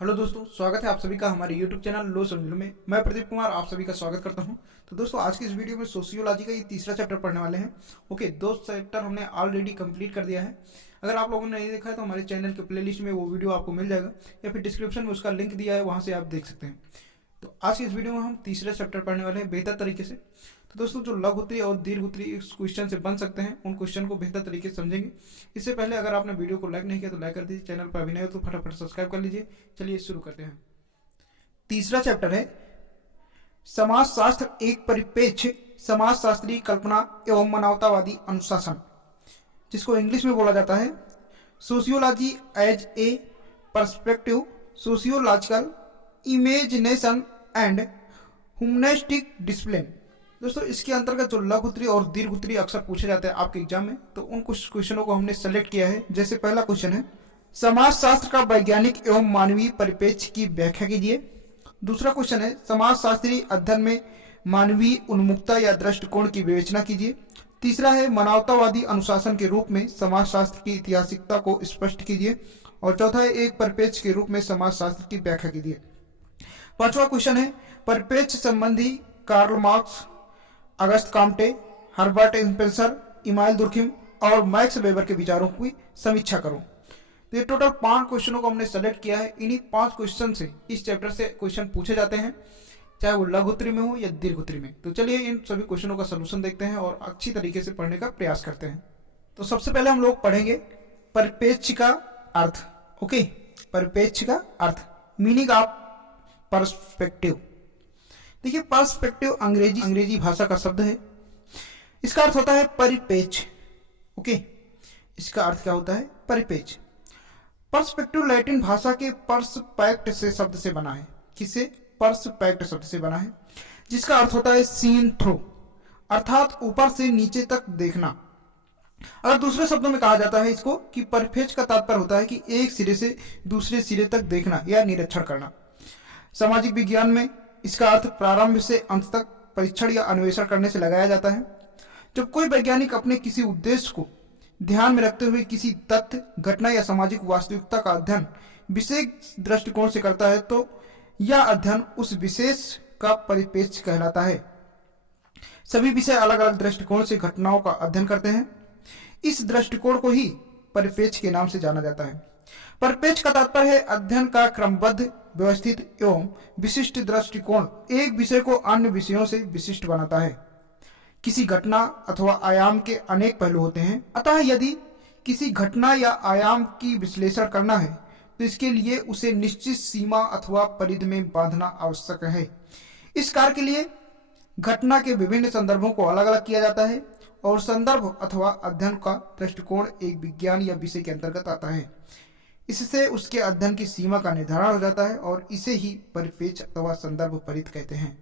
Hello दोस्तों, स्वागत है आप सभी का हमारे YouTube चैनल लो समझ लो में। मैं प्रदीप कुमार आप सभी का स्वागत करता हूं। तो दोस्तों, आज की इस वीडियो में सोशियोलॉजी का ये तीसरा चैप्टर पढ़ने वाले हैं। ओके, दो चैप्टर हमने ऑलरेडी कंप्लीट कर दिया है। अगर आप लोगों ने नहीं देखा है तो हमारे चैनल के प्लेलिस्ट में वो वीडियो आपको मिल जाएगा, या फिर डिस्क्रिप्शन में उसका लिंक दिया है, वहाँ से आप देख सकते हैं। तो आज की इस वीडियो में हम तीसरा चैप्टर पढ़ने वाले हैं बेहतर तरीके से। तो दोस्तों, जो लघु उत्तरीय और दीर्घ उत्तरीय इस क्वेश्चन से बन सकते हैं, उन क्वेश्चन को बेहतर तरीके से समझेंगे। इससे पहले अगर आपने वीडियो को लाइक नहीं किया तो लाइक कर दीजिए, चैनल पर अभी नहीं हो तो फटाफट सब्सक्राइब कर लीजिए। चलिए शुरू करते हैं। तीसरा चैप्टर है समाजशास्त्र, एक परिप्रेक्ष्य, समाजशास्त्री कल्पना एवं मानवतावादी अनुशासन, जिसको इंग्लिश में बोला जाता है sociology as a perspective, sociological imagination and humanistic discipline. दोस्तों, इसके अंतर्गत जो लघु उत्तरीय और दीर्घ उत्तरीय अक्सर पूछे जाते हैं आपके एग्जाम में, तो उन कुछ क्वेश्चनों को हमने सेलेक्ट किया है। जैसे पहला क्वेश्चन है, समाजशास्त्र का वैज्ञानिक एवं मानवीय परिप्रेक्ष्य की व्याख्या कीजिए। दूसरा क्वेश्चन है, समाजशास्त्री अध्ययन में मानवीय उन्मुखता या दृष्टिकोण की विवेचना कीजिए। तीसरा है, मानवतावादी अनुशासन के रूप में समाजशास्त्र की ऐतिहासिकता को स्पष्ट कीजिए। और चौथा है, एक परिप्रेक्ष्य के रूप में समाजशास्त्र की व्याख्या कीजिए। पांचवा क्वेश्चन है, परिप्रेक्ष्य संबंधी Karl Marx, Auguste Comte, Herbert Spencer, Emile Durkheim और मैक्स वेबर के विचारों की समीक्षा करो। तो ये टोटल 5 क्वेश्चनों को हमने सेलेक्ट किया है। इन्हीं 5 क्वेश्चन से इस चैप्टर से क्वेश्चन पूछे जाते हैं, चाहे वो लघु उत्तरीय में हो या दीर्घ उत्तरीय में। तो चलिए इन सभी क्वेश्चनों का सलूशन देखते हैं और अच्छी तरीके से पढ़ने का प्रयास करते हैं। तो सबसे पहले हम लोग पढ़ेंगे परिप्रेक्ष्य का अर्थ। ओके, परिप्रेक्ष्य का अर्थ, मीनिंग ऑफ पर्सपेक्टिव। देखिए, पर्सपेक्टिव अंग्रेजी भाषा का शब्द है। इसका अर्थ होता है परिप्रेक्ष्य। ओके, इसका अर्थ क्या होता है? परिप्रेक्ष्य। पर्सपेक्टिव लैटिन भाषा के पर्सपेक्ट से शब्द से बना है। किससे? पर्सपेक्ट शब्द से बना है, जिसका अर्थ होता है सीन थ्रू, अर्थात ऊपर से नीचे तक देखना। अगर दूसरे शब्दों में कहा जाता है इसको कि परिप्रेक्ष्य का तात्पर्य होता है कि एक सिरे से दूसरे सिरे तक देखना या निरीक्षण करना। सामाजिक विज्ञान में इसका अर्थ प्रारंभ से अंत तक परीक्षण या अन्वेषण करने से लगाया जाता है। जब कोई वैज्ञानिक अपने किसी उद्देश्य को ध्यान में रखते हुए किसी तथ्य, घटना या सामाजिक वास्तविकता का अध्ययन विशेष दृष्टिकोण से करता है, तो यह अध्ययन उस विशेष का परिप्रेक्ष्य कहलाता है। सभी विषय अलग अलग दृष्टिकोण से घटनाओं का अध्ययन करते हैं। इस दृष्टिकोण को ही परिप्रेक्ष्य के नाम से जाना जाता है। परिप्रेक्ष्य का तात्पर्य है अध्ययन का क्रमबद्ध, व्यवस्थित एवं विशिष्ट दृष्टिकोण एक विषय को अन्य विषयों से विशिष्ट बनाता है। किसी घटना अथवा आयाम के अनेक पहलू होते हैं, अतः यदि किसी घटना या आयाम की विश्लेषण करना है तो इसके लिए उसे निश्चित सीमा अथवा परिधि में बांधना आवश्यक है। इस कार्य के लिए घटना के विभिन्न संदर्भों को अलग अलग किया जाता है और संदर्भ अथवा अध्ययन का दृष्टिकोण एक विज्ञान या विषय के अंतर्गत आता है। इससे उसके अध्ययन की सीमा का निर्धारण हो जाता है और इसे ही परिप्रेक्ष्य अथवा संदर्भ परिधि कहते हैं।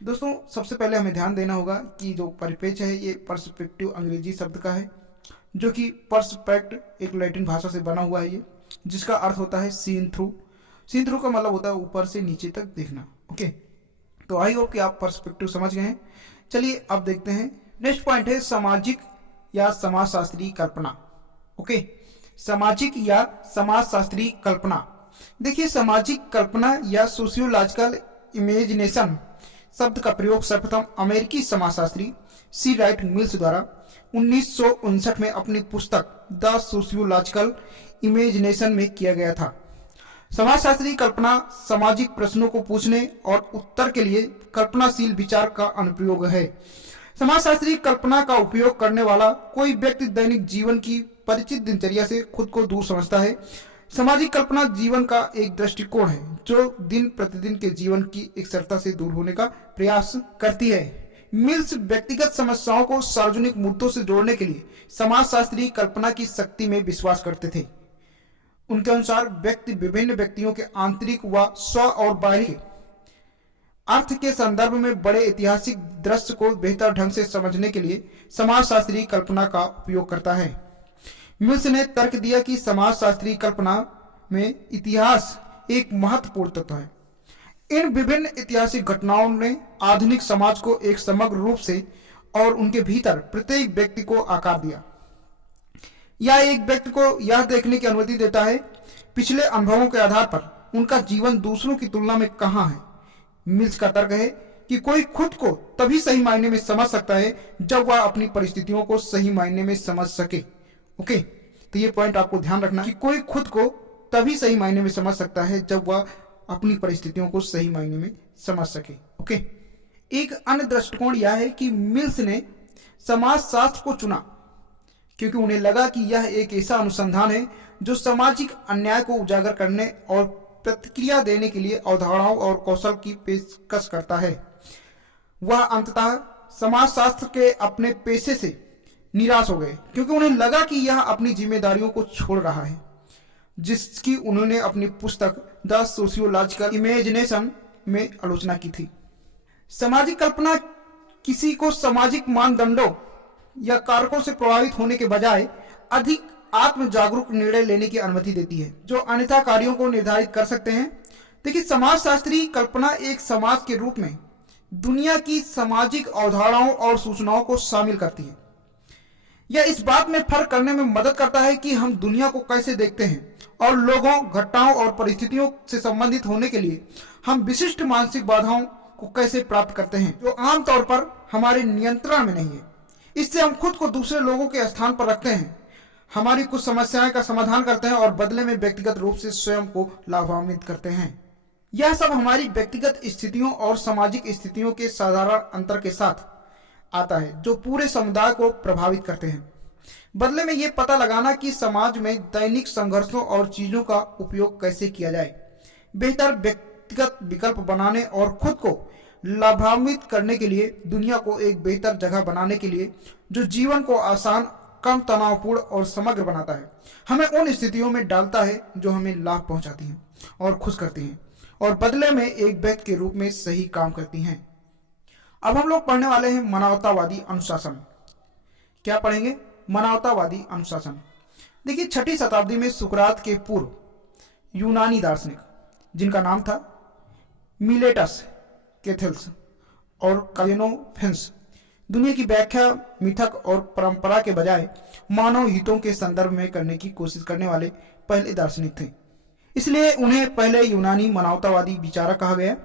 दोस्तों, सबसे पहले हमें ध्यान देना होगा कि जो परिप्रेक्ष्य है ये पर्सपेक्टिव अंग्रेजी शब्द का है, जो कि पर्सपेक्ट एक लैटिन भाषा से बना हुआ है ये, जिसका अर्थ होता है सीन थ्रू। सीन थ्रू का मतलब होता है ऊपर से नीचे तक देखना। ओके, तो आई होप कि आप पर्सपेक्टिव समझ गए हैं। चलिए अब देखते हैं। नेक्स्ट पॉइंट है सामाजिक या समाजशास्त्री कल्पना। ओके, सामाजिक या समाजशास्त्री कल्पना। देखिए, सामाजिक कल्पना या सोशियोलॉजिकल इमेजिनेशन शब्द का प्रयोग सर्वप्रथम अमेरिकी समाजशास्त्री सी राइट मिल्स द्वारा 1959 में अपनी पुस्तक द सोशियोलॉजिकल इमेजिनेशन में किया गया था। समाजशास्त्री कल्पना सामाजिक प्रश्नों को पूछने और उत्तर के लिए कल्पनाशील विचार का अनुप्रयोग है। समाजशास्त्री कल्पना का उपयोग करने वाला कोई व्यक्ति दैनिक जीवन की परिचित दिनचर्या से खुद को दूर समझता है। सामाजिक कल्पना जीवन का एक दृष्टिकोण है जो दिन प्रतिदिन के जीवन की एकसरता से दूर होने का प्रयास करती है। मिल्स व्यक्तिगत समस्याओं को सार्वजनिक मुद्दों से जोड़ने के लिए समाजशास्त्री कल्पना की शक्ति में विश्वास करते थे। उनके अनुसार व्यक्ति विभिन्न व्यक्तियों के आंतरिक व स्व और बाहरी अर्थ के संदर्भ में बड़े ऐतिहासिक दृश्य को बेहतर ढंग से समझने के लिए समाजशास्त्री कल्पना का उपयोग करता है। मिल्स ने तर्क दिया कि समाजशास्त्री कल्पना में इतिहास एक महत्वपूर्ण तत्व है। इन विभिन्न ऐतिहासिक घटनाओं ने आधुनिक समाज को एक समग्र रूप से और उनके भीतर प्रत्येक व्यक्ति को आकार दिया। यह एक व्यक्ति को यह देखने की अनुमति देता है पिछले अनुभवों के आधार पर उनका जीवन दूसरों की तुलना में कहाँ है। मिल्स का तर्क है कि कोई खुद को तभी सही मायने में समझ सकता है जब वह अपनी परिस्थितियों को सही मायने में समझ सके। ओके, तो ये पॉइंट आपको ध्यान रखना कि कोई खुद को तभी सही मायने में समझ सकता है जब वह अपनी परिस्थितियों को सही मायने में समझ सके। ओके, एक अन्य दृष्टिकोण यह है कि मिल्स ने समाजशास्त्र को चुना क्योंकि उन्हें लगा कि यह एक ऐसा अनुसंधान है जो सामाजिक अन्याय को उजागर करने और प्रतिक्रिया देने के लिए अवधारणाओं और कौशल की पेशकश करता है। वह अंततः समाजशास्त्र के अपने पेशे से निराश हो गए क्योंकि उन्हें लगा कि यह अपनी जिम्मेदारियों को छोड़ रहा है जिसकी उन्होंने अपनी पुस्तक द सोशियोलॉजिकल इमेजिनेशन में आलोचना की थी। सामाजिक कल्पना किसी को सामाजिक मानदंडों या कारकों से प्रभावित होने के बजाय अधिक आत्म जागरूक निर्णय लेने की अनुमति देती है जो अन्यथा कार्यों को निर्धारित कर सकते हैं। देखिए, समाजशास्त्री कल्पना एक समाज के रूप में दुनिया की सामाजिक अवधारणाओं और सूचनाओं को शामिल करती है। यह इस बात में फर्क करने में मदद करता है कि हम दुनिया को कैसे देखते हैं और लोगों, घटनाओं और परिस्थितियों से संबंधित होने के लिए हम विशिष्ट मानसिक बाधाओं को कैसे प्राप्त करते हैं जो आमतौर पर हमारे नियंत्रण में नहीं है। इससे हम खुद को दूसरे लोगों के स्थान पर रखते हैं, हमारी कुछ समस्याएं का समाधान करते हैं और बदले में व्यक्तिगत रूप से स्वयं को लाभान्वित करते हैं। यह सब हमारी व्यक्तिगत स्थितियों और सामाजिक स्थितियों के साधारण अंतर के साथ आता है जो पूरे समुदाय को प्रभावित करते हैं। बदले में यह पता लगाना कि समाज में दैनिक संघर्षों और चीजों का उपयोग कैसे किया जाए, बेहतर व्यक्तिगत विकल्प बनाने और खुद को लाभान्वित करने के लिए, दुनिया को एक बेहतर जगह बनाने के लिए जो जीवन को आसान, कम तनावपूर्ण और समग्र बनाता है, हमें उन स्थितियों में डालता है जो हमें लाभ पहुंचाती हैं और खुश करती हैं और बदले में एक व्यक्ति के रूप में सही काम करती हैं। अब हम लोग पढ़ने वाले हैं मानवतावादी अनुशासन। क्या पढ़ेंगे? मानवतावादी अनुशासन। देखिए, 6वीं शताब्दी में सुकरात के पूर्व यूनानी दार्शनिक जिनका नाम था मिलेटस, कैथेल्स और कालिनोफेंस दुनिया की व्याख्या मिथक और परंपरा के बजाय मानव हितों के संदर्भ में करने की कोशिश करने वाले पहले दार्शनिक थे। इसलिए उन्हें पहले यूनानी मानवतावादी विचारक कहा गया।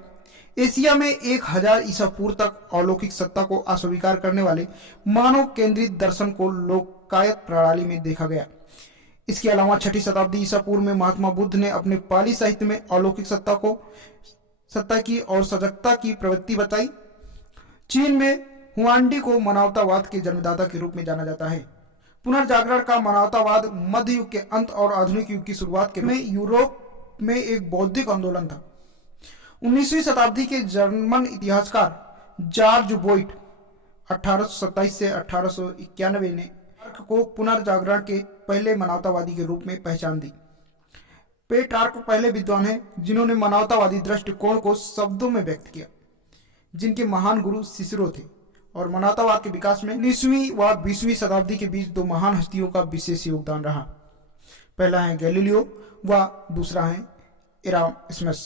एशिया में 1000 ईसा पूर्व तक अलौकिक सत्ता को अस्वीकार करने वाले मानव केंद्रित दर्शन को लोकायत प्रणाली में देखा गया। इसके अलावा 6वीं शताब्दी ईसा पूर्व में महात्मा बुद्ध ने अपने पाली साहित्य में अलौकिक सत्ता की और सजगता की प्रवृत्ति बताई। चीन में हुआंडी को मानवतावाद के जन्मदाता के रूप में जाना जाता है। पुनर्जागरण का मानवतावाद मध्य युग के अंत और आधुनिक युग की शुरुआत के में यूरोप में एक बौद्धिक आंदोलन था। 19वीं शताब्दी के जर्मन इतिहासकार जॉर्ज बोइट 1827 से 1891 ने पेट्रार्क को पुनर्जागरण के पहले मानवतावादी के रूप में पहचान दी। पेट्रार्क पहले विद्वान हैं जिन्होंने मानवतावादी दृष्टिकोण को शब्दों में व्यक्त किया, जिनके महान गुरु सिसरो थे और मानवतावाद के विकास में 19वीं व 20वीं शताब्दी के बीच 2 महान हस्तियों का विशेष योगदान रहा। पहला है गैलीलियो व दूसरा है इरास्मस।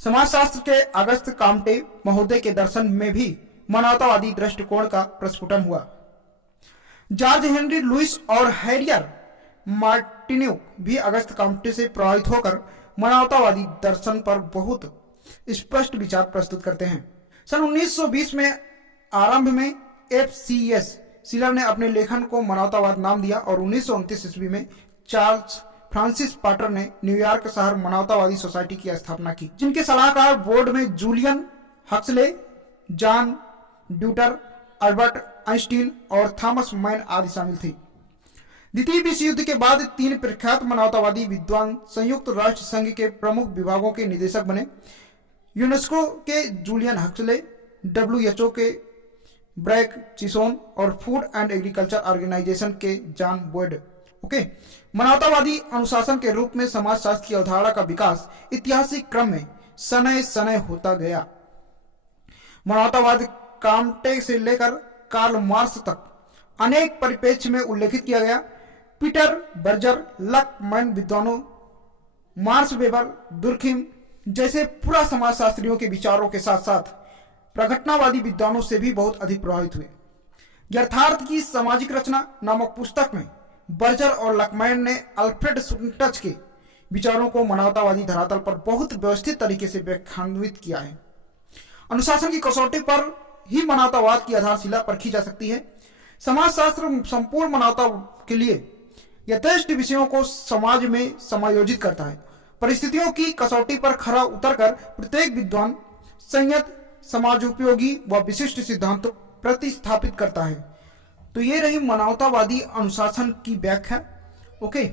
समाजशास्त्र के अगस्त काम्टे महोदय के दर्शन में भी मानवतावादी दृष्टिकोण का प्रस्फुटन हुआ। जॉर्ज हेनरी लुइस और हैरियर मार्टिन्यू भी अगस्त काम्टे से प्रभावित होकर मानवतावादी दर्शन पर बहुत स्पष्ट विचार प्रस्तुत करते हैं। सन 1920 में आरंभ में F.C.S. सिलर ने अपने लेखन को मानवतावाद नाम दिया और 1929 ईस्वी में चार्ल्स फ्रांसिस पाटर ने न्यूयॉर्क शहर मानवतावादी सोसाइटी की स्थापना की, जिनके सलाहकार बोर्ड में जूलियन हक्सले, जॉन ड्यूटर, अल्बर्ट आइंस्टीन और थॉमस मैन आदि शामिल थे। द्वितीय विश्व युद्ध के बाद 3 प्रख्यात मानवतावादी विद्वान संयुक्त राष्ट्र संघ के प्रमुख विभागों के निदेशक बने। यूनेस्को के जूलियन हक्सले, WHO के ब्रैक चिसोन और फूड एंड एग्रीकल्चर ऑर्गेनाइजेशन के जॉन बोयड। ओके, मानवतावादी अनुशासन के रूप में समाजशास्त्र की अवधारणा का विकास ऐतिहासिक क्रम में सनय सनय होता गया। मानवतावाद काम्टे से लेकर कार्ल मार्क्स तक अनेक परिप्रेक्ष्य में उल्लेखित किया गया। पीटर बर्जर, लकमैन विद्वानों, मार्क्स वेबर, दुर्खिम जैसे पूरा समाजशास्त्रियों के विचारों के साथ साथ प्रघटनावादी विद्वानों से भी बहुत अधिक प्रभावित हुए। यथार्थ की सामाजिक रचना नामक पुस्तक में बर्जर और लकमैन ने अल्फ्रेड सुंटच के विचारों को मानवतावादी धरातल पर बहुत व्यवस्थित तरीके से व्याख्यान्वित किया है। अनुशासन की कसौटी पर ही मानवतावाद की आधारशिला परखी जा सकती है। समाजशास्त्र संपूर्ण मानवता के लिए यथेष्ट विषयों को समाज में समायोजित करता है। परिस्थितियों की कसौटी पर खरा उतरकर प्रत्येक विद्वान संयत, समाजोपयोगी व विशिष्ट सिद्धांतों प्रतिस्थापित करता है। तो ये रही मानवतावादी अनुशासन की व्याख्या। ओके,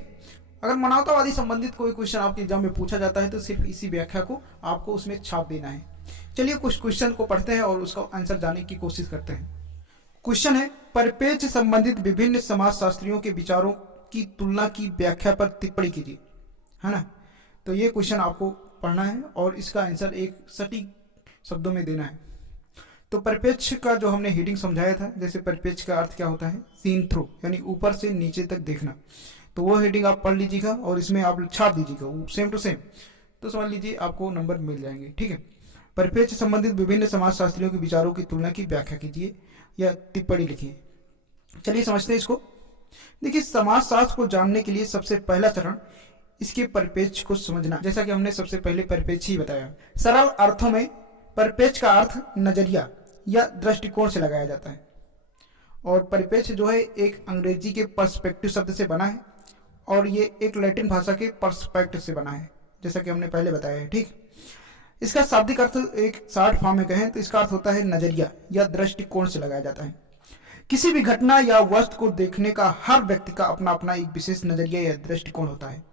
अगर मानवतावादी संबंधित कोई क्वेश्चन आपके एग्जाम में पूछा जाता है तो सिर्फ इसी व्याख्या को आपको उसमें छाप देना है। चलिए कुछ क्वेश्चन को पढ़ते हैं और उसका आंसर जानने की कोशिश करते हैं। क्वेश्चन है, परिप्रेक्ष्य संबंधित विभिन्न समाजशास्त्रियों के विचारों की तुलना की व्याख्या पर टिप्पणी कीजिए, है ना। तो ये क्वेश्चन आपको पढ़ना है और इसका आंसर एक सटीक शब्दों में देना है। तो परिप्रेक्ष्य का जो हमने हेडिंग समझाया था, जैसे परिप्रेक्ष्य का अर्थ क्या होता है, सीन थ्रू, यानी ऊपर से नीचे तक देखना। तो वो हेडिंग आप पढ़ लीजिएगा और इसमें आप छाप दीजिएगा सेम टू सेम, तो समझ लीजिए आपको नंबर मिल जाएंगे। ठीक है, परिप्रेक्ष्य संबंधित विभिन्न समाजशास्त्रियों के विचारों की तुलना की व्याख्या कीजिए या टिप्पणी लिखिए। चलिए समझते हैं इसको। देखिए, समाजशास्त्र को जानने के लिए सबसे पहला चरण इसके परिप्रेक्ष्य को समझना। जैसा कि हमने सबसे पहले परिप्रेक्ष्य ही बताया। सरल अर्थों में परिप्रेक्ष्य का अर्थ नजरिया या दृष्टिकोण से लगाया जाता है, और परिप्रेक्ष्य जो है एक अंग्रेजी के पर्सपेक्टिव शब्द से बना है और ये एक लैटिन भाषा के पर्सपेक्टिव से बना है, जैसा कि हमने पहले बताया है। ठीक, इसका शाब्दिक अर्थ एक शॉर्ट फॉर्म में कहें तो इसका अर्थ होता है नजरिया या दृष्टिकोण से लगाया जाता है। किसी भी घटना या वस्तु को देखने का हर व्यक्ति का अपना अपना एक विशेष नजरिया या दृष्टिकोण होता है।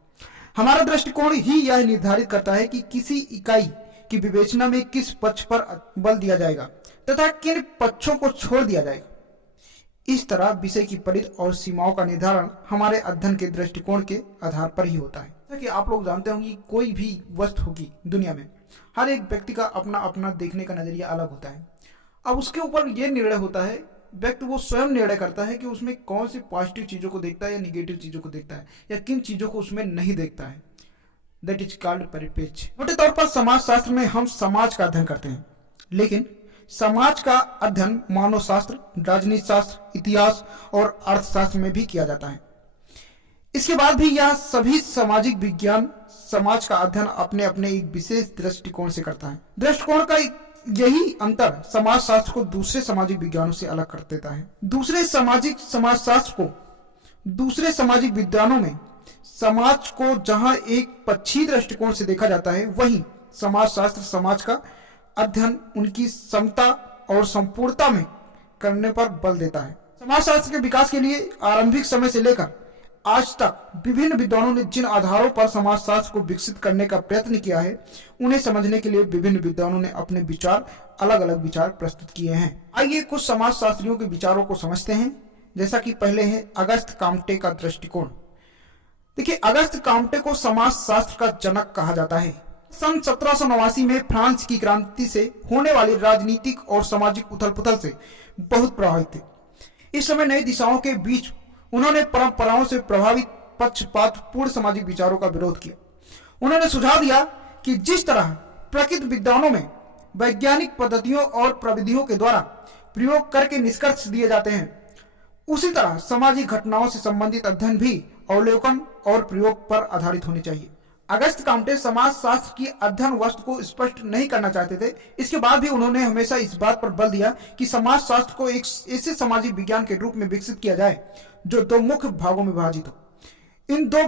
हमारा दृष्टिकोण ही यह निर्धारित करता है कि किसी इकाई की विवेचना में किस पक्ष पर बल दिया जाएगा तथा किन पक्षों को छोड़ दिया जाएगा। इस तरह विषय की परिधि और सीमाओं का निर्धारण हमारे अध्ययन के दृष्टिकोण के आधार पर ही होता है। जैसा कि आप लोग जानते होंगे, कोई भी वस्तु होगी दुनिया में, हर एक व्यक्ति का अपना अपना देखने का नजरिया अलग होता है। अब उसके ऊपर यह निर्णय होता है, व्यक्ति वो स्वयं निर्णय करता है कि उसमें कौन सी पॉजिटिव चीजों को देखता है या निगेटिव चीजों को देखता है या किन चीजों को उसमें नहीं देखता है। दैट इज कॉल्ड परिप्रेक्ष्य। मोटे तौर पर समाजशास्त्र में हम समाज का अध्ययन करते हैं, लेकिन समाज का अध्ययन मानव शास्त्र, राजनीति शास्त्र, इतिहास और अर्थशास्त्र में भी किया जाता है। इसके बाद भी यह सभी सामाजिक विज्ञान समाज का अध्ययन अपने अपने एक विशेष दृष्टिकोण से करता है। दृष्टिकोण का यही अंतर समाजशास्त्र को दूसरे सामाजिक विज्ञानों से अलग कर देता है। दूसरे सामाजिक विज्ञानों में समाज को जहां एक पक्षी दृष्टिकोण से देखा जाता है, वहीं समाजशास्त्र समाज का अध्ययन उनकी समता और संपूर्णता में करने पर बल देता है। समाजशास्त्र के विकास के लिए आरंभिक समय से लेकर आज तक विभिन्न विद्वानों ने जिन आधारों पर समाजशास्त्र को विकसित करने का प्रयत्न किया है, उन्हें समझने के लिए विभिन्न विद्वानों ने अपने अलग अलग विचार प्रस्तुत किए हैं। आइए कुछ समाजशास्त्रियों के विचारों को समझते हैं। जैसा कि पहले है अगस्त काम्टे का दृष्टिकोण। देखिए, अगस्त काम्टे को समाजशास्त्र का जनक कहा जाता है। सन 1789 में फ्रांस की क्रांति से होने वाली राजनीतिक और सामाजिक उथल पुथल से बहुत प्रभावित थे। इस समय नई दिशाओं के बीच उन्होंने परंपराओं से प्रभावित पक्षपातपूर्ण सामाजिक विचारों का विरोध किया। उन्होंने सुझाव दिया कि जिस तरह प्रकृति विद्वानों में वैज्ञानिक पद्धतियों और प्रविधियों के द्वारा प्रयोग करके निष्कर्ष दिए जाते हैं, उसी तरह सामाजिक घटनाओं से संबंधित अध्ययन भी अवलोकन और प्रयोग पर आधारित होने चाहिए। अगस्त काम्टे समाजशास्त्र की अध्ययन वस्तु को स्पष्ट नहीं करना चाहते थे। इसके बाद भी उन्होंने हमेशा इस बात पर बल दिया कि समाजशास्त्र को एक ऐसे सामाजिक विज्ञान के रूप में विकसित किया जाए जो दो मुख्य भागों में विभाजित हो। इन दो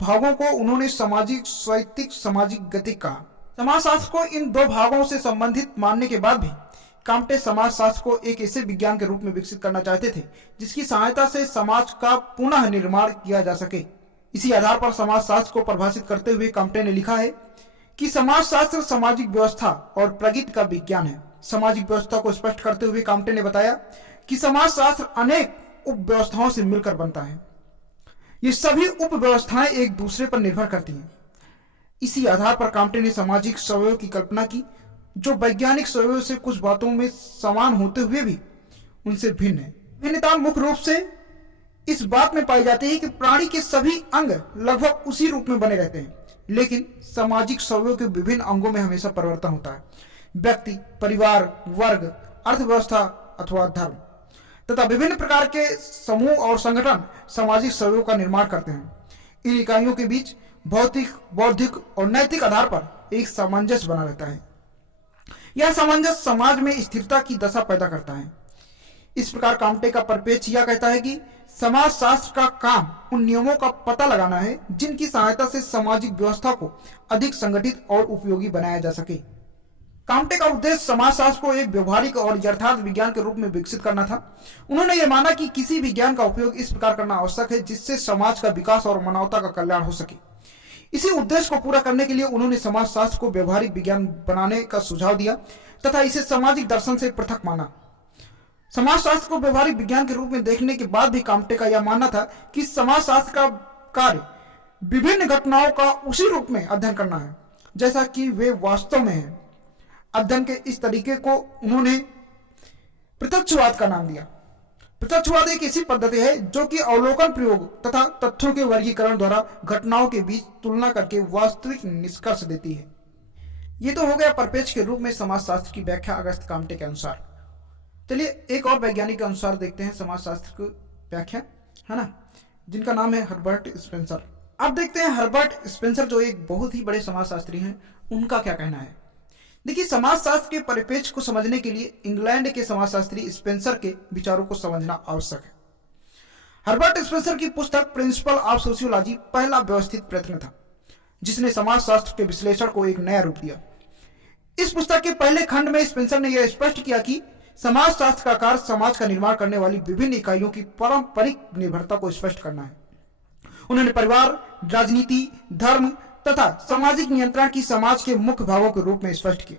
भागों को उन्होंने सामाजिक स्वैतिक सामाजिक गतिक कहा। समाजशास्त्र को इन दो भागों से संबंधित मानने के बाद भी काम्टे समाजशास्त्र को एक ऐसे विज्ञान के रूप में विकसित करना चाहते थे जिसकी सहायता से समाज का पुनः निर्माण किया जा सके। इसी आधार पर समाजशास्त्र को परिभाषित करते हुए काम्टे ने लिखा है कि समाजशास्त्र सामाजिक व्यवस्था और प्रगति का विज्ञान है। सामाजिक व्यवस्था को स्पष्ट करते हुए काम्टे ने बताया कि समाजशास्त्र अनेक उप व्यवस्थाओं से मिलकर बनता है। ये सभी उप व्यवस्थाएं एक दूसरे पर निर्भर करती हैं। इसी आधार पर काम्टे ने सामाजिक स्वयं की कल्पना की जो वैज्ञानिक स्वयं से कुछ बातों में समान होते हुए भी उनसे भिन्न है। भिन्नता मुख्य रूप से इस बात में पाई जाती है कि प्राणी के सभी अंग लगभग उसी रूप में बने रहते हैं, लेकिन सामाजिक स्वयं के विभिन्न अंगों में हमेशा परिवर्तन होता है। व्यक्ति, परिवार, वर्ग, अर्थव्यवस्था अथवा धर्म तथा विभिन्न प्रकार के समूह और संगठन सामाजिक स्वयं का निर्माण करते हैं। इन इकाइयों के बीच भौतिक, बौद्धिक और नैतिक आधार पर एक सामंजस्य बना रहता है। यह सामंजस्य समाज में स्थिरता की दशा पैदा करता है। इस प्रकार काम्टे का परिप्रेक्ष्य यह कहता है कि समाज शास्त्र का काम उन नियमों का पता लगाना है जिनकी सहायता से सामाजिक व्यवस्था को अधिक संगठित और उपयोगी बनाया जा सके। काम्टे का उद्देश्य समाजशास्त्र को एक व्यवहारिक और यथार्थ विज्ञान के रूप में विकसित करना था। उन्होंने यह माना कि किसी विज्ञान का उपयोग इस प्रकार करना आवश्यक है जिससे समाज का विकास और मानवता का कल्याण हो सके। इसी उद्देश्य को पूरा करने के लिए उन्होंने समाजशास्त्र को व्यवहारिक विज्ञान बनाने का सुझाव दिया तथा इसे सामाजिक दर्शन से पृथक माना। समाजशास्त्र को व्यवहारिक विज्ञान के रूप में देखने के बाद भी काम्टे का यह मानना था कि समाजशास्त्र का कार्य विभिन्न घटनाओं का उसी रूप में अध्ययन करना है जैसा कि वे वास्तव में है। अध्ययन के इस तरीके को उन्होंने प्रत्यक्षवाद का नाम दिया। प्रत्यक्षवाद एक ऐसी पद्धति है जो कि अवलोकन प्रयोग तथा तथ्यों के वर्गीकरण द्वारा घटनाओं के बीच तुलना करके वास्तविक निष्कर्ष देती है। ये तो हो गया परिप्रेक्ष्य के रूप में समाजशास्त्र की व्याख्या अगस्त काम्टे के अनुसार। चलिए एक और वैज्ञानिक के अनुसार देखते हैं समाजशास्त्र की व्याख्या, है ना, जिनका नाम है हर्बर्ट स्पेंसर। अब देखते हैं हर्बर्ट स्पेंसर जो एक बहुत ही बड़े समाजशास्त्री हैं, उनका क्या कहना है। देखिए, समाजशास्त्र के परिप्रेक्ष्य को समझने के लिए इंग्लैंड के समाजशास्त्री स्पेंसर के विचारों को समझना आवश्यक है। हर्बर्ट स्पेंसर की पुस्तक प्रिंसिपल ऑफ सोशियोलॉजी पहला व्यवस्थित प्रयत्न था जिसने समाजशास्त्र के विश्लेषण को एक नया रूप दिया। इस पुस्तक के पहले खंड में स्पेंसर ने यह स्पष्ट किया कि समाजशास्त्र का कार्य समाज का निर्माण करने वाली विभिन्न इकाइयों की पारंपरिक निर्भरता को स्पष्ट करना है। उन्होंने परिवार, राजनीति, धर्म तथा सामाजिक नियंत्रण की समाज के मुख्य भागों के रूप में स्पष्ट किया।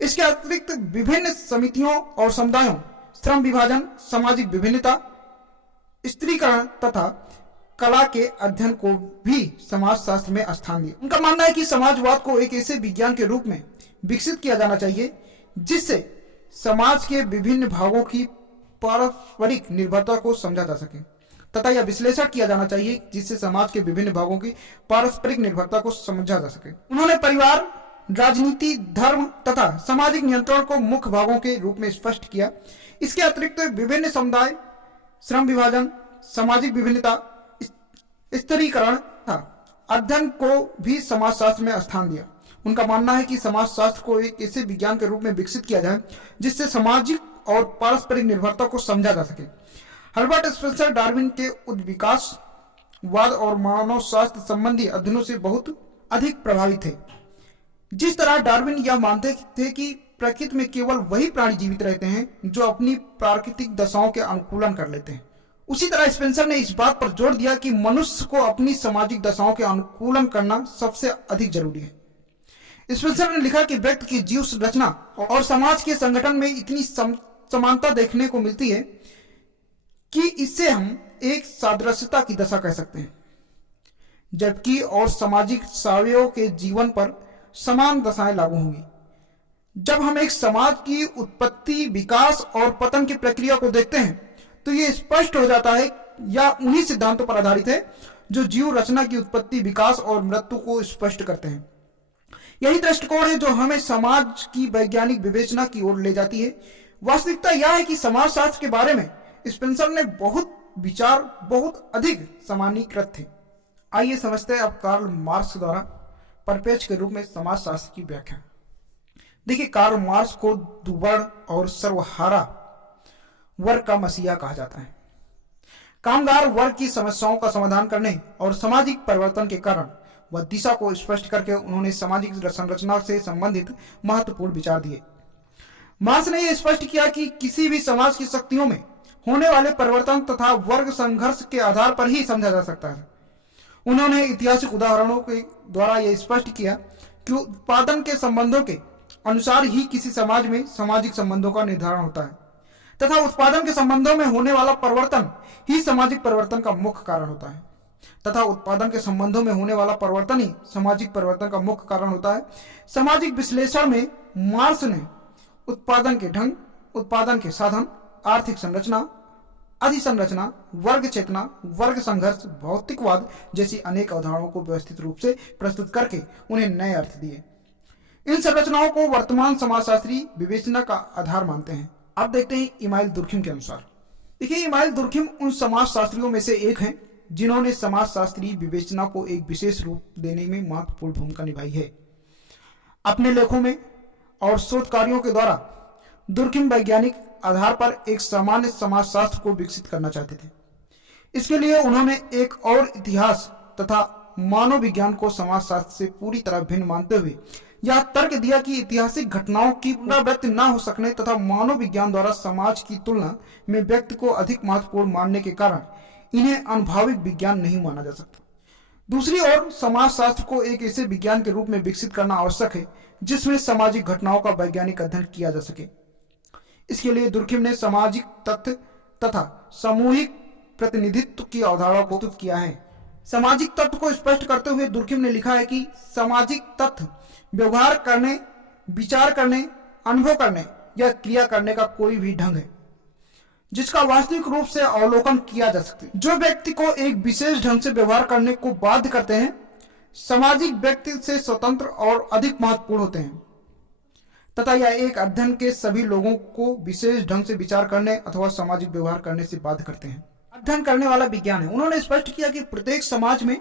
इसके अतिरिक्त विभिन्न समितियों और समुदायों, श्रम विभाजन, सामाजिक विभिन्नता, स्त्रीकरण तथा कला के अध्ययन को भी समाजशास्त्र में स्थान दिया। उनका मानना है कि समाजवाद को एक ऐसे विज्ञान के रूप में विकसित किया जाना चाहिए जिससे समाज के विभिन्न भागों की पारस्परिक निर्भरता को समझा जा सके तथा यह विश्लेषण किया जाना चाहिए जिससे समाज के विभिन्न भागों की पारस्परिक निर्भरता को समझा जा सके। उन्होंने परिवार, राजनीति, धर्म तथा सामाजिक नियंत्रण को मुख्य भागों के रूप में स्पष्ट किया। इसके अतिरिक्त विभिन्न समुदाय, श्रम विभाजन, सामाजिक विभिन्नता, स्त्रीकरण तथा अध्ययन को भी समाजशास्त्र में स्थान दिया। उनका मानना है कि समाजशास्त्र को एक ऐसे विज्ञान के रूप में विकसित किया जाए जिससे सामाजिक और पारस्परिक निर्भरता को समझा जा सके। हर्बर्ट स्पेंसर डार्विन के उद्विकासवाद और मानव स्वास्थ्य संबंधी अध्ययनों से बहुत अधिक प्रभावित थे। जिस तरह डार्विन यह मानते थे कि प्रकृति में केवल वही प्राणी जीवित रहते हैं जो अपनी प्राकृतिक दशाओं के अनुकूलन कर लेते हैं, उसी तरह स्पेंसर ने इस बात पर जोर दिया कि मनुष्य को अपनी सामाजिक दशाओं के अनुकूलन करना सबसे अधिक जरूरी है। स्पेंसर ने लिखा कि व्यक्ति की जीव रचना और समाज के संगठन में इतनी समानता देखने को मिलती है कि इससे हम एक सादृश्यता की दशा कह सकते हैं, जबकि और सामाजिक सवयवों के जीवन पर समान दशाएं लागू होंगी। जब हम एक समाज की उत्पत्ति, विकास और पतन की प्रक्रिया को देखते हैं तो यह स्पष्ट हो जाता है या उन्हीं सिद्धांतों पर आधारित है जो जीव रचना की उत्पत्ति, विकास और मृत्यु को स्पष्ट करते हैं। यही दृष्टिकोण है जो हमें समाज की वैज्ञानिक विवेचना की ओर ले जाती है। वास्तविकता यह है कि समाजशास्त्र के बारे में स्पेंसर ने विचार बहुत अधिक सामान्यीकृत थे। आइए समझते हैं अब कार्ल मार्क्स द्वारा परिप्रेक्ष्य के रूप में समाजशास्त्र की व्याख्या। देखिए, कार्ल मार्क्स को दुर्बल और सर्वहारा वर्ग का मसीहा कहा जाता है। कामगार वर्ग की समस्याओं का समाधान करने और सामाजिक परिवर्तन के कारण वह दिशा को स्पष्ट करके उन्होंने सामाजिक संरचना से संबंधित महत्वपूर्ण विचार दिए। मार्क्स ने यह स्पष्ट किया कि किसी भी समाज की शक्तियों में होने वाले परिवर्तन तथा वर्ग संघर्ष के आधार पर ही समझा जा सकता है। उन्होंने ऐतिहासिक उदाहरणों के द्वारा यह स्पष्ट किया कि उत्पादन के संबंधों के अनुसार ही किसी समाज में सामाजिक संबंधों का निर्धारण होता है तथा उत्पादन के संबंधों में होने वाला परिवर्तन ही सामाजिक परिवर्तन का मुख्य कारण होता है तथा उत्पादन के संबंधों में होने वाला परिवर्तन ही सामाजिक परिवर्तन का मुख्य कारण होता है। सामाजिक विश्लेषण में मार्क्स ने उत्पादन के ढंग, उत्पादन के साधन, आर्थिक संरचना, अधिसंरचना, वर्ग चेतना, वर्ग संघर्ष, भौतिकवाद जैसी अनेक अवधारणाओं को व्यवस्थित रूप से प्रस्तुत करके उन्हें नए अर्थ दिए। इन संरचनाओं को वर्तमान समाजशास्त्री विवेचना का आधार मानते हैं। अब देखते हैं इमाइल दुर्खिम के अनुसार। देखिए, इमाइल दुर्खिम उन समाजशास्त्रियों में से एक हैं जिन्होंने समाजशास्त्रीय विवेचना को एक विशेष रूप देने में महत्वपूर्ण भूमिका निभाई है। अपने लेखों में और शोध कार्यों के द्वारा दुर्खिम वैज्ञानिक आधार पर एक सामान्य समाजशास्त्र को विकसित करना चाहते थे। इसके लिए उन्होंने एक और इतिहास तथा मानव विज्ञान को समाजशास्त्र से पूरी तरह भिन्न मानते हुए यह तर्क दिया कि ऐतिहासिक घटनाओं की पुनरावृत्ति न हो सकने तथा मानव विज्ञान द्वारा समाज की तुलना में व्यक्ति को अधिक महत्वपूर्ण मानने के कारण इन्हें अनुभविक विज्ञान नहीं माना जा सकता। दूसरी ओर समाजशास्त्र को एक ऐसे विज्ञान के रूप में विकसित करना आवश्यक है जिसमें सामाजिक घटनाओं का वैज्ञानिक अध्ययन किया जा सके। इसके लिए दुर्खिम ने सामाजिक तथ्य तथा सामूहिक प्रतिनिधित्व की अवधारणा को प्रस्तुत किया है। सामाजिक तत्व को स्पष्ट करते हुए दुर्खिम ने लिखा है कि सामाजिक तथ्य व्यवहार करने, विचार करने, अनुभव करने या क्रिया करने का कोई भी ढंग है जिसका वास्तविक रूप से अवलोकन किया जा सकता है, जो व्यक्ति को एक विशेष ढंग से व्यवहार करने को बाध्य करते हैं, सामाजिक व्यक्ति से स्वतंत्र और अधिक महत्वपूर्ण होते हैं तथा यह एक अध्ययन के सभी लोगों को विशेष ढंग से विचार करने अथवा सामाजिक व्यवहार करने से बाध्य करते हैं। अध्ययन करने वाला विज्ञान है। उन्होंने स्पष्ट किया कि प्रत्येक समाज में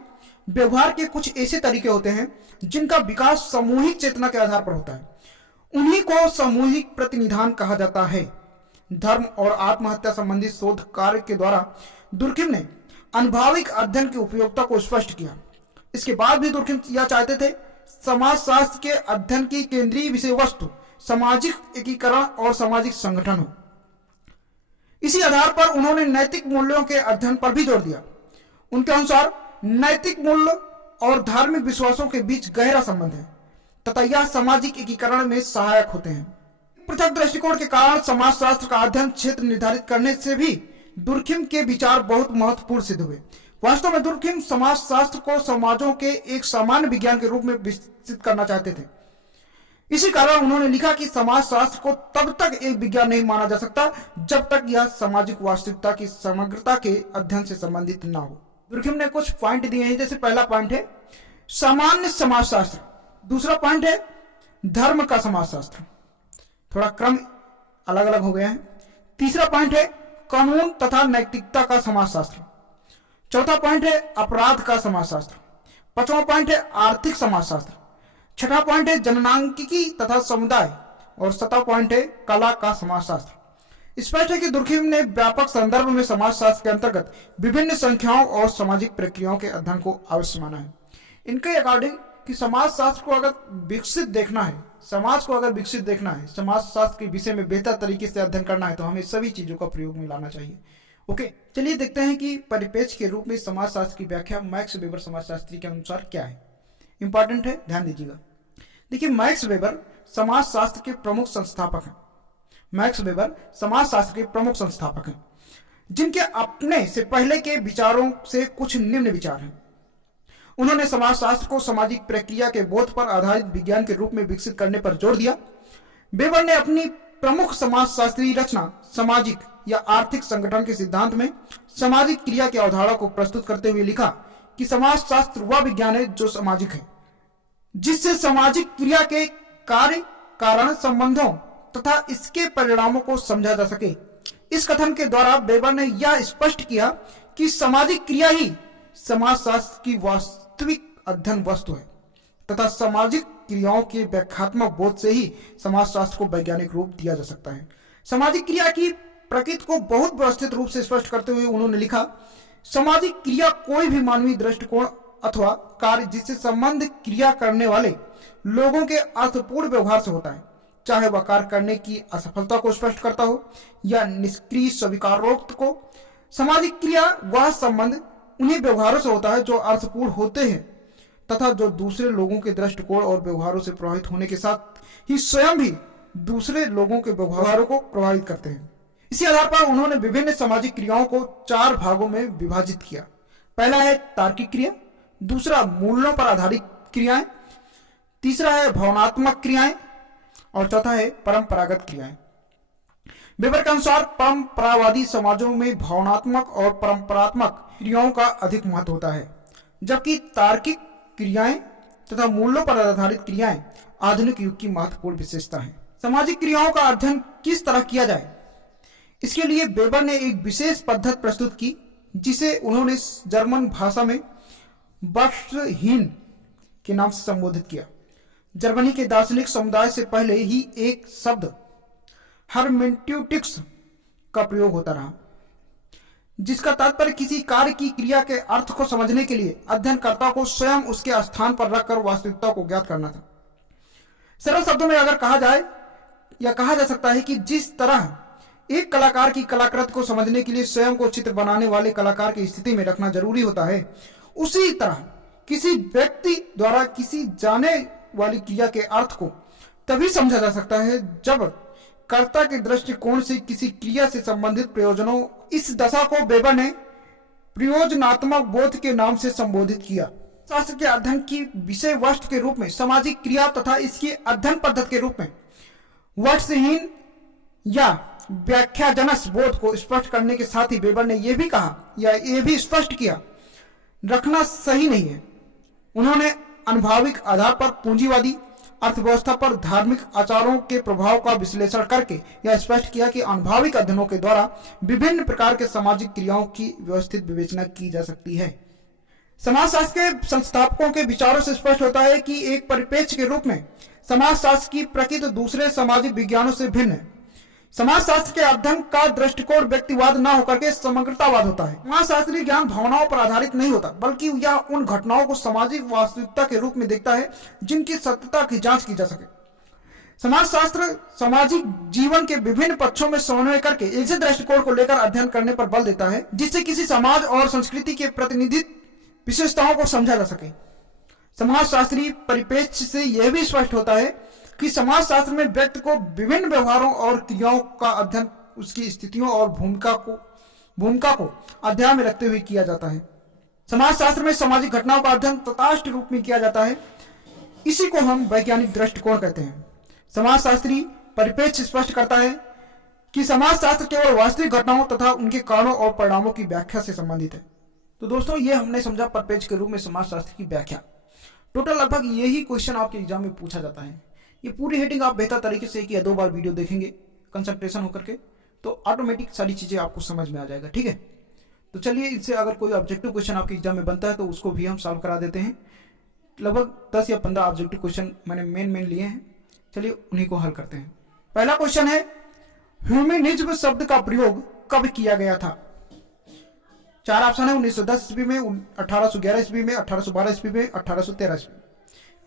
व्यवहार के कुछ ऐसे तरीके होते हैं जिनका विकास सामूहिक चेतना के आधार पर होता है। उन्हीं को सामूहिक प्रतिनिधान कहा जाता है। धर्म और आत्महत्या संबंधी शोध कार्य के द्वारा दुर्खिम ने अनुभविक अध्ययन की उपयोगिता को स्पष्ट किया। इसके बाद भी दुर्खिम यह चाहते थे समाजशास्त्र के अध्ययन की केंद्रीय विषय वस्तु सामाजिक एकीकरण और सामाजिक संगठन हो। इसी आधार पर उन्होंने नैतिक मूल्यों के अध्ययन पर भी जोर दिया। उनके अनुसार नैतिक मूल्य और धार्मिक विश्वासों के बीच गहरा संबंध है तथा यह सामाजिक एकीकरण में सहायक होते हैं। पृथक दृष्टिकोण के कारण समाजशास्त्र का अध्ययन क्षेत्र निर्धारित करने से भी दुर्खिम के विचार बहुत महत्वपूर्ण सिद्ध हुए। वास्तव में दुर्खिम समाजशास्त्र को समाजों के एक सामान्य विज्ञान के रूप में विकसित करना चाहते थे। इसी कारण उन्होंने लिखा कि समाजशास्त्र को तब तक एक विज्ञान नहीं माना जा सकता जब तक यह सामाजिक वास्तविकता की समग्रता के अध्ययन से संबंधित न हो। दुर्खिम ने कुछ पॉइंट दिए हैं, जैसे पहला पॉइंट है सामान्य समाजशास्त्र, दूसरा पॉइंट है धर्म का समाजशास्त्र, थोड़ा क्रम अलग अलग हो गया है। तीसरा पॉइंट है कानून तथा नैतिकता का समाजशास्त्र, चौथा पॉइंट है अपराध का समाजशास्त्र, पांचवा पॉइंट है आर्थिक समाजशास्त्र, छठा पॉइंट है जननांकिकी तथा समुदाय और सातवां पॉइंट है कला का समाजशास्त्र। स्पष्ट है कि दुर्खिम ने व्यापक संदर्भ में समाजशास्त्र के अंतर्गत विभिन्न संख्याओं और सामाजिक प्रक्रियाओं के अध्ययन को अवश्य माना है। इनके अकॉर्डिंग कि समाजशास्त्र को अगर विकसित देखना है, समाज को अगर विकसित देखना है, समाजशास्त्र के विषय में बेहतर तरीके से अध्ययन करना है तो हमें सभी चीजों का प्रयोग में लाना चाहिए। ओके, चलिए देखते हैं कि परिप्रेक्ष्य के रूप में समाजशास्त्र की व्याख्या मैक्स वेबर समाजशास्त्री के अनुसार क्या है। इंपॉर्टेंट है, ध्यान दीजिएगा। देखिए, मैक्स वेबर समाजशास्त्र के प्रमुख संस्थापक हैं। मैक्स वेबर समाजशास्त्र के प्रमुख संस्थापक हैं जिनके अपने से पहले के विचारों से कुछ निम्न विचार हैं। उन्होंने समाजशास्त्र को सामाजिक प्रक्रिया के बोध पर आधारित विज्ञान के रूप में विकसित करने पर जोर दिया। वेबर ने अपनी प्रमुख समाजशास्त्रीय रचना सामाजिक या आर्थिक संगठन के सिद्धांत में सामाजिक क्रिया की अवधारणा को प्रस्तुत करते हुए लिखा कि समाजशास्त्र वह विज्ञान है जो सामाजिक है, जिससे सामाजिक क्रिया के कार्य, कारण, संबंधों तथा इसके परिणामों को समझा जा सके। इस कथन के द्वारा वेबर ने यह स्पष्ट किया कि सामाजिक क्रिया ही समाजशास्त्र की वास्तविक अध्ययन वस्तु है तथा सामाजिक क्रियाओं के व्याख्यात्मक बोध से ही समाजशास्त्र को वैज्ञानिक रूप दिया जा सकता है। सामाजिक क्रिया की प्रकृति को बहुत व्यवस्थित रूप से स्पष्ट करते हुए उन्होंने लिखा, सामाजिक क्रिया कोई भी मानवीय दृष्टिकोण अथवा कार्य जिससे संबंध क्रिया करने वाले लोगों के अर्थपूर्ण व्यवहार से होता है, चाहे वह कार्य करने की असफलता को स्पष्ट करता हो या निष्क्रिय स्वीकारोक्त को। सामाजिक क्रिया वह संबंध उन्हीं व्यवहारों से होता है जो अर्थपूर्ण होते हैं तथा जो दूसरे लोगों के दृष्टिकोण और व्यवहारों से प्रभावित होने के साथ ही स्वयं भी दूसरे लोगों के व्यवहारों को प्रभावित करते हैं। इसी आधार पर उन्होंने विभिन्न सामाजिक क्रियाओं को 4 भागों में विभाजित किया। पहला है तार्किक क्रिया, दूसरा मूल्यों पर आधारित क्रियाएं, तीसरा है भावनात्मक क्रियाएं और चौथा है परंपरागत क्रियाएं। वेबर के अनुसार परंपरावादी समाजों में भावनात्मक और परंपरात्मक क्रियाओं का अधिक महत्व होता है, जबकि तार्किक क्रियाएं तथा मूल्यों पर आधारित क्रियाएं आधुनिक युग की महत्वपूर्ण विशेषता है। सामाजिक क्रियाओं का अध्ययन किस तरह किया जाए, इसके लिए वेबर ने एक विशेष पद्धति प्रस्तुत की जिसे उन्होंने जर्मन भाषा में बर्स्टहीन के नाम से संबोधित किया। जर्मनी के दार्शनिक समुदाय से पहले ही एक शब्द हर्मेन्यूटिक्स का प्रयोग होता रहा, जिसका तात्पर्य किसी कार्य की क्रिया के अर्थ को समझने के लिए अध्ययनकर्ता को स्वयं उसके स्थान पर रखकर वास्तविकता को ज्ञात करना था। सरल शब्दों में अगर कहा जाए या कहा जा सकता है कि जिस तरह एक कलाकार की कलाकृति को समझने के लिए स्वयं को चित्र बनाने वाले कलाकार की स्थिति में रखना जरूरी होता है, उसी तरह किसी व्यक्ति द्वारा किसी जाने वाली क्रिया के अर्थ को तभी समझा जा सकता है जब कर्ता के दृष्टिकोण से किसी क्रिया से संबंधित प्रयोजनों। इस दशा को वेबर ने प्रयोजनात्मक बोध के नाम से संबोधित किया। शास्त्र के अध्ययन की विषय वस्तु के रूप में सामाजिक क्रिया तथा इसकी अध्ययन पद्धति के रूप में वस्तुहीन या व्याख्याजनक बोध को स्पष्ट करने के साथ ही वेबर ने यह भी कहा या यह भी स्पष्ट किया रखना सही नहीं है। उन्होंने अनुभाविक आधार पर पूंजीवादी अर्थव्यवस्था पर धार्मिक आचारों के प्रभाव का विश्लेषण करके यह स्पष्ट किया कि अनुभाविक अध्ययनों के द्वारा विभिन्न प्रकार के सामाजिक क्रियाओं की व्यवस्थित विवेचना की जा सकती है। समाजशास्त्र के संस्थापकों के विचारों से स्पष्ट होता है कि एक परिप्रेक्ष्य के रूप में समाजशास्त्र की प्रकृति दूसरे सामाजिक विज्ञानों से भिन्न है। समाजशास्त्र के अध्ययन का दृष्टिकोण व्यक्तिवाद न होकर के समग्रतावाद होता है। समाजशास्त्रीय ज्ञान भावनाओं पर आधारित नहीं होता, बल्कि यह उन घटनाओं को सामाजिक वास्तविकता के रूप में देखता है जिनकी सत्यता की जांच की जा सके। समाजशास्त्र सामाजिक जीवन के विभिन्न पक्षों में समन्वय करके ऐसे दृष्टिकोण को लेकर अध्ययन करने पर बल देता है जिससे किसी समाज और संस्कृति के प्रतिनिधित्व विशेषताओं को समझा जा सके। समाजशास्त्रीय परिप्रेक्ष्य से यह भी स्पष्ट होता है कि समाजशास्त्र में व्यक्ति को विभिन्न व्यवहारों और क्रियाओं का अध्ययन उसकी स्थितियों और भूमिका को अध्ययन में रखते हुए किया जाता है। समाजशास्त्र में सामाजिक घटनाओं का अध्ययन तथास्थ रूप में किया जाता है। इसी को हम वैज्ञानिक दृष्टिकोण कहते हैं। समाजशास्त्री परिप्रेक्ष्य स्पष्ट करता है कि समाजशास्त्र केवल वास्तविक घटनाओं तथा उनके कारणों और परिणामों की व्याख्या से संबंधित है। तो दोस्तों, ये हमने समझा परिप्रेक्ष्य के रूप में समाजशास्त्र की व्याख्या। टोटल लगभग यही क्वेश्चन आपके एग्जाम में पूछा जाता है। ये पूरी हेडिंग आप बेहतर तरीके से एक या दो बार वीडियो देखेंगे कंसंट्रेशन होकर के, तो ऑटोमेटिक सारी चीजें आपको समझ में आ जाएगा। ठीक है, तो चलिए इससे अगर कोई ऑब्जेक्टिव क्वेश्चन आपके एग्जाम में बनता है तो उसको भी हम सॉल्व करा देते हैं। लगभग 10 या 15 ऑब्जेक्टिव क्वेश्चन मैंने मेन लिए हैं। चलिए उन्हीं को हल करते हैं। पहला क्वेश्चन है, ह्यूमनिज्म शब्द का प्रयोग कब किया गया था? 4 ऑप्शन है, 1910 ईस्वी में, 1811 ईस्वी में, 1812 ईस्वी में, 1813 ईस्वी में।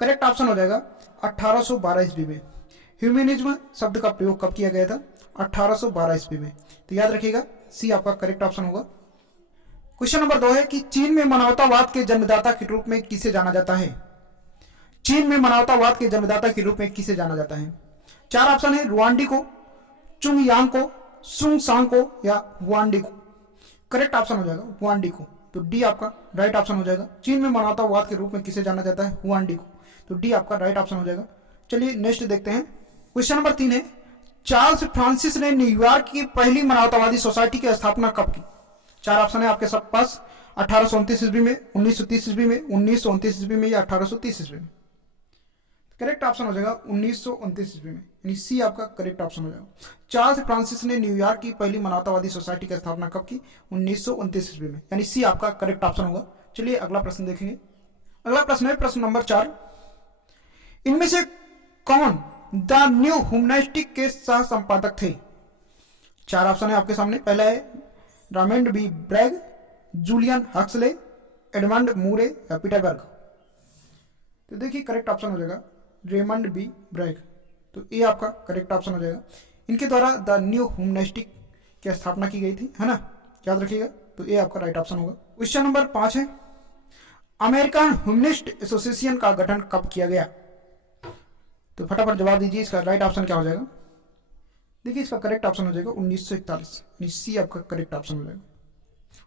करेक्ट ऑप्शन हो जाएगा 1812 ईस्वी में। ह्यूमनिज्म शब्द का प्रयोग कब किया गया था? 1812 ईस्वी में। तो याद रखिएगा, सी आपका करेक्ट ऑप्शन होगा। क्वेश्चन नंबर 2 है कि चीन में मानवतावाद के जन्मदाता के रूप में किसे जाना जाता है? चीन में मानवतावाद के जन्मदाता के रूप में किसे जाना जाता है? 4 ऑप्शन है, रुआंडी को, चुंग यांग को, सुंग सांग को या हुआंडी को। करेक्ट ऑप्शन हो जाएगा हुआंडी को। तो डी आपका राइट ऑप्शन हो जाएगा। चीन में मानवतावाद के रूप में किसे जाना जाता है? हुआंडी को। तो डी आपका राइट ऑप्शन हो जाएगा। चलिए नेक्स्ट देखते हैं। क्वेश्चन नंबर 3 है, चार्ल्स फ्रांसिस ने न्यूयॉर्क की पहली मानवतावादी सोसाइटी की स्थापना कब की? 4 ऑप्शन है आपके सब पास, 1829 ईस्वी में, 1930 ईस्वी में, 1929 ईस्वी में या 1830 ईस्वी में। करेक्ट ऑप्शन हो जाएगा 1929 ईस्वी में, यानी सी आपका करेक्ट ऑप्शन हो जाएगा। चार्ल्स फ्रांसिस ने न्यूयॉर्क की पहली मानवतावादी सोसाइटी की स्थापना कब की? 1929 ईस्वी में, यानी सी आपका करेक्ट ऑप्शन होगा। चलिए अगला प्रश्न देखेंगे। अगला प्रश्न है प्रश्न नंबर 4, इनमें से कौन द न्यू ह्यूमनिस्टिक के सह संपादक थे? 4 ऑप्शन है आपके सामने। पहला है Raymond B Bragg, Julian Huxley, Edmund Moore या पीटरबर्ग। तो देखिए करेक्ट ऑप्शन हो जाएगा रेमंड बी ब्रैग। तो ये आपका करेक्ट ऑप्शन हो जाएगा। इनके द्वारा द न्यू ह्यूमनिस्टिक की स्थापना की गई थी, है ना, याद रखिएगा। तो ये आपका राइट ऑप्शन होगा। क्वेश्चन नंबर 5 है, अमेरिकन ह्यूमनिस्ट एसोसिएशन का गठन कब किया गया? तो फटाफट जवाब दीजिए, इसका राइट ऑप्शन क्या हो जाएगा? देखिए इसका करेक्ट ऑप्शन हो जाएगा 1941, सी आपका करेक्ट ऑप्शन हो जाएगा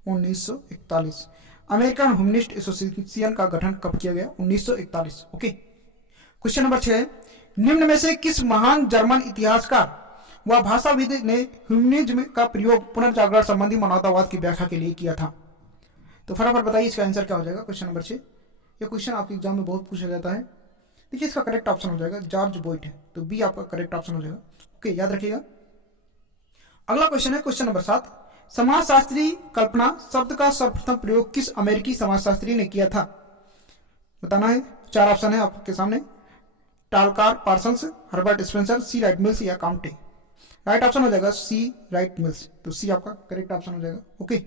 1941। अमेरिकन ह्यूमनिस्ट एसोसिएशन का गठन कब किया गया? 1941। ओके। क्वेश्चन नंबर 6 है, निम्न में से किस महान जर्मन इतिहासकार व भाषाविद ने ह्यूमनिज्म का प्रयोग पुनर्जागरण संबंधी मानवतावाद की व्याख्या के लिए किया था? तो फटाफट बताइए इसका आंसर क्या हो जाएगा। क्वेश्चन नंबर 6, ये क्वेश्चन आपके एग्जाम में बहुत पूछा जाता है। देखिए इसका करेक्ट ऑप्शन हो जाएगा जॉर्ज बोइट है। तो बी आपका करेक्ट ऑप्शन हो जाएगा। ओके, याद रखिएगा। अगला क्वेश्चन है क्वेश्चन नंबर 7, समाजशास्त्री कल्पना शब्द का सर्वप्रथम प्रयोग किस अमेरिकी समाजशास्त्री ने किया था? बताना है। 4 ऑप्शन है आपके सामने। टालकार पार्सन्स, हर्बर्ट स्पेंसर, सी राइट मिल्स या काउंटे। राइट ऑप्शन हो जाएगा सी राइट मिल्स। तो सी आपका करेक्ट ऑप्शन हो जाएगा। ओके,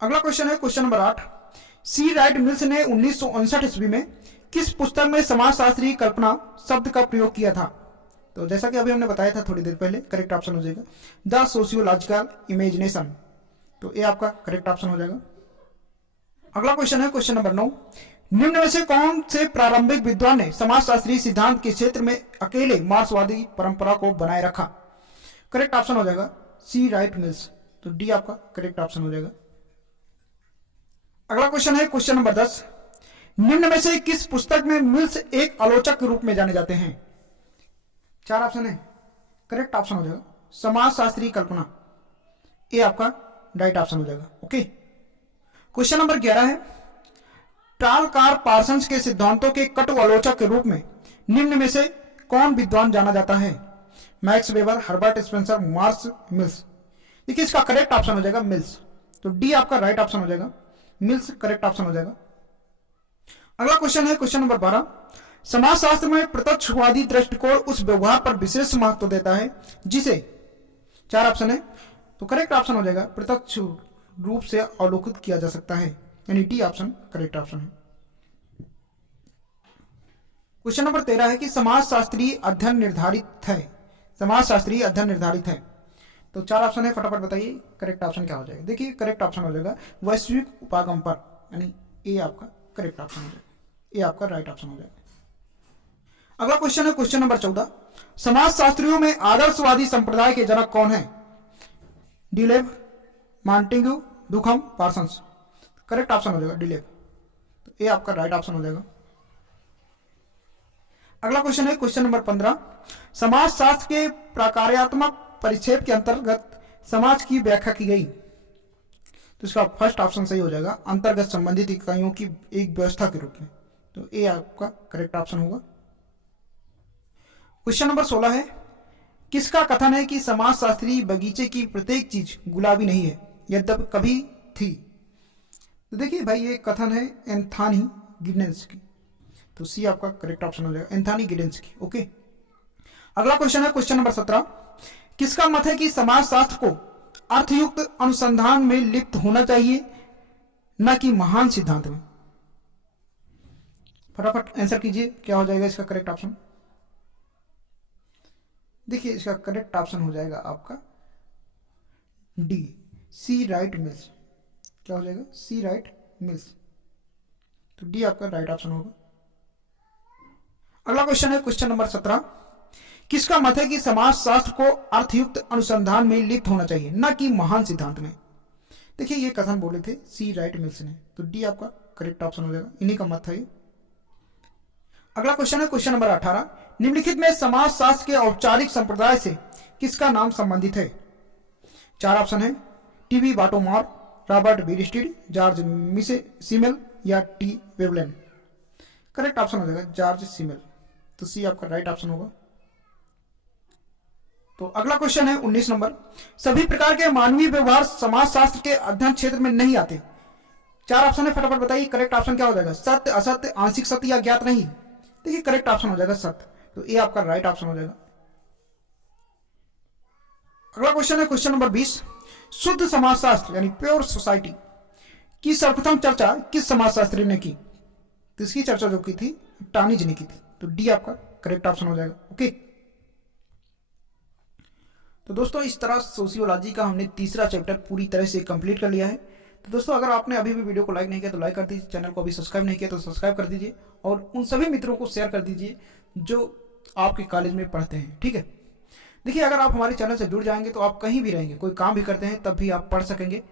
अगला क्वेश्चन है क्वेश्चन नंबर 8। सी राइट मिल्स ने 1959 ईस्वी में किस पुस्तक में समाजशास्त्री कल्पना शब्द का प्रयोग किया था? तो जैसा कि अभी हमने बताया था थोड़ी देर पहले, करेक्ट ऑप्शन हो जाएगा द सोशियोलॉजिकल इमेजिनेशन। तो ये आपका करेक्ट ऑप्शन हो जाएगा। अगला क्वेश्चन है क्वेश्चन नंबर 9। निम्न में से कौन से प्रारंभिक विद्वान ने समाजशास्त्री सिद्धांत के क्षेत्र में अकेले मार्क्सवादी परंपरा को बनाए रखा? करेक्ट ऑप्शन हो जाएगा सी राइट मिल्स। तो डी आपका करेक्ट ऑप्शन हो जाएगा। अगला क्वेश्चन है क्वेश्चन नंबर 10। निम्न में से किस पुस्तक में मिल्स एक आलोचक के रूप में जाने जाते हैं? 4 ऑप्शन है। करेक्ट ऑप्शन हो जाएगा समाजशास्त्री कल्पना। ये आपका राइट ऑप्शन हो जाएगा। ओके, क्वेश्चन नंबर 11 है। टालकार पार्सन्स के सिद्धांतों के कटु आलोचक के रूप में निम्न में से कौन विद्वान जाना जाता है? Max weber, Herbert Spencer, marks, mills. देखिए इसका करेक्ट ऑप्शन हो जाएगा मिल्स। तो डी आपका राइट ऑप्शन हो जाएगा, मिल्स करेक्ट ऑप्शन हो जाएगा। अगला क्वेश्चन है क्वेश्चन नंबर 12। समाजशास्त्र में प्रत्यक्षवादी दृष्टिकोण उस व्यवहार पर विशेष महत्व देता है जिसे, 4 ऑप्शन है। तो करेक्ट ऑप्शन हो जाएगा प्रत्यक्ष रूप से अवलोकित किया जा सकता है, यानी डी ऑप्शन करेक्ट ऑप्शन है। क्वेश्चन नंबर 13 है कि समाजशास्त्री अध्ययन निर्धारित है। समाजशास्त्री अध्ययन निर्धारित है। तो 4 ऑप्शन है, फटाफट बताइए करेक्ट ऑप्शन क्या हो जाएगा। देखिए करेक्ट ऑप्शन हो जाएगा वैश्विक उपागम पर, यानी ए आपका करेक्ट ऑप्शन हो जाएगा। ये आपका राइट ऑप्शन हो जाएगा। अगला क्वेश्चन है क्वेश्चन नंबर 14। समाजशास्त्रियों में आदर्शवादी संप्रदाय के जनक कौन है? डिलेव, मॉन्टेग्यू, दुखम, पार्सन्स। करेक्ट ऑप्शन हो जाएगा डिलेव। तो ये आपका राइट ऑप्शन हो जाएगा। अगला क्वेश्चन है क्वेश्चन नंबर 15। समाजशास्त्र के प्रकार्यात्मक परिक्षेप के अंतर्गत समाज की व्याख्या की गई। तो इसका फर्स्ट ऑप्शन सही हो जाएगा अंतर्गत संबंधित इकाइयों की एक व्यवस्था के रूप में। तो ये आपका करेक्ट ऑप्शन होगा। क्वेश्चन नंबर 16 है। किसका कथन है कि समाजशास्त्री बगीचे की प्रत्येक चीज गुलाबी नहीं है यद्यपि कभी थी? तो देखिए भाई ये कथन है एंथनी गिडेंस की। तो सी आपका करेक्ट ऑप्शन हो जाएगा एंथनी गिडेंस की। ओके, अगला क्वेश्चन है क्वेश्चन नंबर 17। किसका मत है कि समाजशास्त्र को अर्थयुक्त अनुसंधान में लिप्त होना चाहिए न कि महान सिद्धांत में? फटाफट आंसर कीजिए क्या हो जाएगा इसका करेक्ट ऑप्शन। देखिए इसका करेक्ट ऑप्शन हो जाएगा आपका डी सी राइट मिल्स। क्या हो जाएगा? सी राइट मिल्स। तो डी आपका राइट ऑप्शन होगा। अगला क्वेश्चन है क्वेश्चन नंबर 17। किसका मत है कि समाजशास्त्र को अर्थयुक्त अनुसंधान में लिप्त होना चाहिए न कि महान सिद्धांत में? देखिए ये कथन बोले थे सी राइट मिल्स ने। तो डी आपका करेक्ट ऑप्शन हो जाएगा, इन्हीं का मत है। अगला क्वेश्चन है क्वेश्चन नंबर 18। निम्नलिखित में समाजशास्त्र के औपचारिक संप्रदाय से किसका नाम संबंधित है? 4 ऑप्शन है। टीबी बाटोमार, रॉबर्ट बीरिस्टिड, जॉर्ज सीमेल या टी वेवलेन। करेक्ट ऑप्शन हो जाएगा जॉर्ज सीमेल। तो सी आपका राइट ऑप्शन होगा। तो अगला क्वेश्चन है 19 नंबर। सभी प्रकार के मानवीय व्यवहार समाजशास्त्र के अध्ययन क्षेत्र में नहीं आते। 4 ऑप्शन है, फटाफट बताइए करेक्ट ऑप्शन क्या हो जाएगा? सत्य, असत्य, आंशिक सत्य या ज्ञात नहीं? देखिए करेक्ट ऑप्शन हो जाएगा सत्य। तो ये आपका राइट ऑप्शन हो जाएगा। अगला क्वेश्चन है क्वेश्चन नंबर 20। शुद्ध समाजशास्त्र यानी प्योर सोसाइटी की सर्वप्रथम चर्चा किस समाजशास्त्री ने की? तो इसकी चर्चा जो की थी टानिज ने की थी। तो डी आपका करेक्ट ऑप्शन हो जाएगा। ओके, तो दोस्तों इस तरह सोशियोलॉजी का हमने तीसरा चैप्टर पूरी तरह से कंप्लीट कर लिया है। तो दोस्तों अगर आपने अभी भी वीडियो को लाइक नहीं किया तो लाइक कर दीजिए, चैनल को अभी सब्सक्राइब नहीं किया तो सब्सक्राइब कर दीजिए और उन सभी मित्रों को शेयर कर दीजिए जो आपके कॉलेज में पढ़ते हैं। ठीक है, देखिए अगर आप हमारे चैनल से जुड़ जाएंगे तो आप कहीं भी रहेंगे, कोई काम भी करते हैं तब भी आप पढ़ सकेंगे,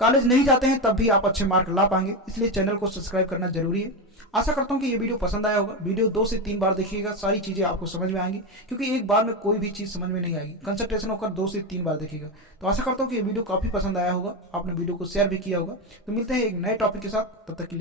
कॉलेज नहीं जाते हैं तब भी आप अच्छे मार्क ला पाएंगे। इसलिए चैनल को सब्सक्राइब करना जरूरी है। आशा करता हूं कि ये वीडियो पसंद आया होगा। वीडियो 2 से 3 बार देखिएगा, सारी चीज़ें आपको समझ में आएंगी, क्योंकि एक बार में कोई भी चीज़ समझ में नहीं आएगी। कंसंट्रेशन होकर 2 से 3 बार देखिएगा। तो आशा करता हूं कि ये वीडियो काफ़ी पसंद आया होगा, आपने वीडियो को शेयर भी किया होगा। तो मिलते हैं एक नए टॉपिक के साथ, तब तक के लिए।